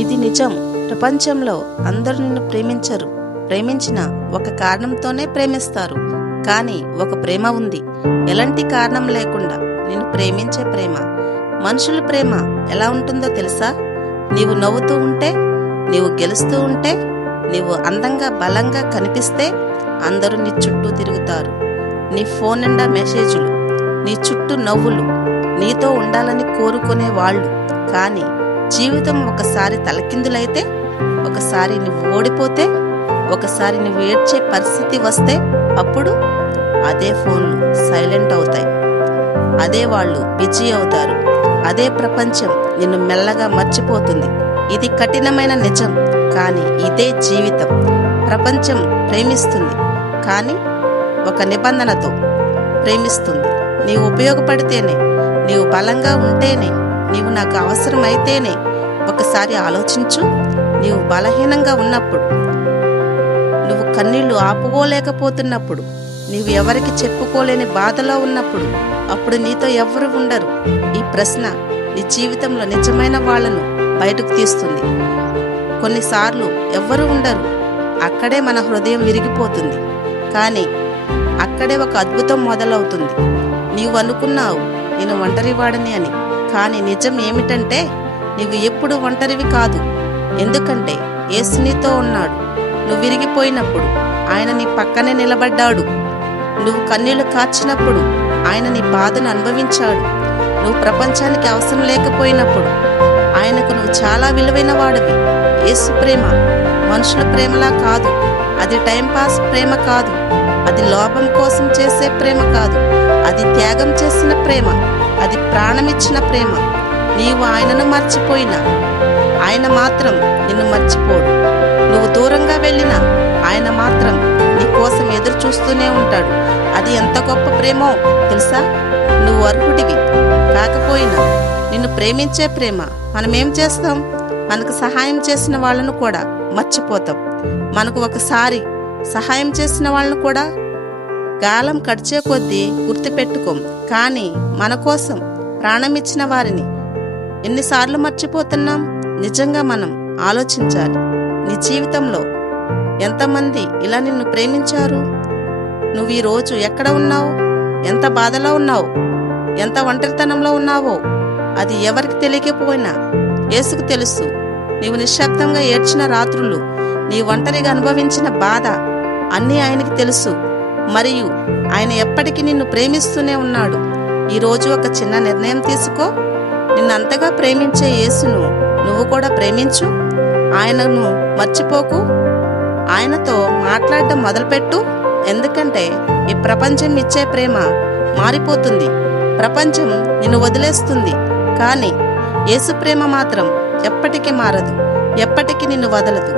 ఇది నిజం. ప్రపంచంలో అందరూ నిన్ను ప్రేమించరు. ప్రేమించిన ఒక కారణంతోనే ప్రేమిస్తారు. కానీ ఒక ప్రేమ ఉంది, ఎలాంటి కారణం లేకుండా నిన్ను ప్రేమించే ప్రేమ. మనుషుల ప్రేమ ఎలా ఉంటుందో తెలుసా? నీవు నవ్వుతూ ఉంటే, నీవు గెలుస్తూ ఉంటే, నీవు అందంగా బలంగా కనిపిస్తే అందరూ నీ చుట్టూ తిరుగుతారు. నీ ఫోన్ నిండా మెసేజ్లు, నీ చుట్టూ నవ్వులు, నీతో ఉండాలని కోరుకునే వాళ్ళు. కానీ జీవితం ఒకసారి తలకిందులైతే, ఒకసారి నువ్వు ఓడిపోతే, ఒకసారి నువ్వు ఏడ్చే పరిస్థితి వస్తే, అప్పుడు అదే ఫోన్లు సైలెంట్ అవుతాయి, అదే వాళ్ళు బిజీ అవుతారు, అదే ప్రపంచం నిన్ను మెల్లగా మర్చిపోతుంది. ఇది కఠినమైన నిజం, కానీ ఇదే జీవితం. ప్రపంచం ప్రేమిస్తుంది, కానీ ఒక నిబంధనతో ప్రేమిస్తుంది. నీవు ఉపయోగపడితేనే, నీవు బలంగా ఉంటేనే, నీవు నాకు అవసరమైతేనే. ఒకసారి ఆలోచించు. నీవు బలహీనంగా ఉన్నప్పుడు, నువ్వు కన్నీళ్లు ఆపుకోలేకపోతున్నప్పుడు, నీవు ఎవరికి చెప్పుకోలేని బాధలో ఉన్నప్పుడు, అప్పుడు నీతో ఎవరు ఉండరు. ఈ ప్రశ్న నీ జీవితంలో నిజమైన వాళ్లను బయటకు తీస్తుంది. కొన్నిసార్లు ఎవ్వరూ ఉండరు, అక్కడే మన హృదయం విరిగిపోతుంది. కానీ అక్కడే ఒక అద్భుతం మొదలవుతుంది. నీవు అనుకున్నావు నేను ఒంటరివాడని అని, కానీ నిజం ఏమిటంటే నీవు ఎప్పుడు ఒంటరివి కాదు. ఎందుకంటే యేసు నీతో ఉన్నాడు. నువ్వు విరిగిపోయినప్పుడు ఆయన నీ పక్కనే నిలబడ్డాడు. నువ్వు కన్నీళ్లు కార్చినప్పుడు ఆయన నీ బాధను అనుభవించాడు. నువ్వు ప్రపంచానికి అవసరం లేకపోయినప్పుడు ఆయనకు నువ్వు చాలా విలువైన వాడివి. యేసు ప్రేమ మనుషుల ప్రేమలా కాదు. అది టైంపాస్ ప్రేమ కాదు. అది లోభం కోసం చేసే ప్రేమ కాదు. అది త్యాగం చేసిన ప్రేమ. అది ప్రాణమిచ్చిన ప్రేమ. నీవు ఆయనను మర్చిపోయినా ఆయన మాత్రం నిన్ను మర్చిపోడు. నువ్వు దూరంగా వెళ్ళినా ఆయన మాత్రం నీ కోసం ఎదురు చూస్తూనే ఉంటాడు. అది ఎంత గొప్ప ప్రేమో తెలుసా? నువ్వు అర్హుడివి కాకపోయినా నిన్ను ప్రేమించే ప్రేమ. మనమేం చేస్తాం? మనకు సహాయం చేసిన వాళ్ళను కూడా మర్చిపోతాం. మనకు ఒకసారి సహాయం చేసిన వాళ్ళను కూడా గాలం కడిచే కొద్దీ గుర్తుపెట్టుకోం. కానీ మన కోసం ప్రాణమిచ్చిన వారిని ఎన్నిసార్లు మర్చిపోతున్నాం? నిజంగా మనం ఆలోచించాలి. నీ జీవితంలో ఎంతమంది ఇలా నిన్ను ప్రేమించారు? నువ్వు ఈరోజు ఎక్కడ ఉన్నావు? ఎంత బాధలో ఉన్నావు? ఎంత ఒంటరితనంలో ఉన్నావో అది ఎవరికి తెలియకపోయినా యేసుకు తెలుసు. నీవు నిశ్శబ్దంగా ఏడ్చిన రాత్రులు, నీ ఒంటరిగా అనుభవించిన బాధ అన్నీ ఆయనకి తెలుసు. మరియు ఆయన ఎప్పటికీ నిన్ను ప్రేమిస్తూనే ఉన్నాడు. ఈరోజు ఒక చిన్న నిర్ణయం తీసుకో. నిన్నంతగా ప్రేమించే యేసును నువ్వు కూడా ప్రేమించు. ఆయనను మర్చిపోకు. ఆయనతో మాట్లాడడం మొదలుపెట్టు. ఎందుకంటే ఈ ప్రపంచం ఇచ్చే ప్రేమ మారిపోతుంది. ప్రపంచం నిన్ను వదిలేస్తుంది, కానీ యేసు ప్రేమ మాత్రం ఎప్పటికీ మారదు, ఎప్పటికీ నిన్ను వదలదు.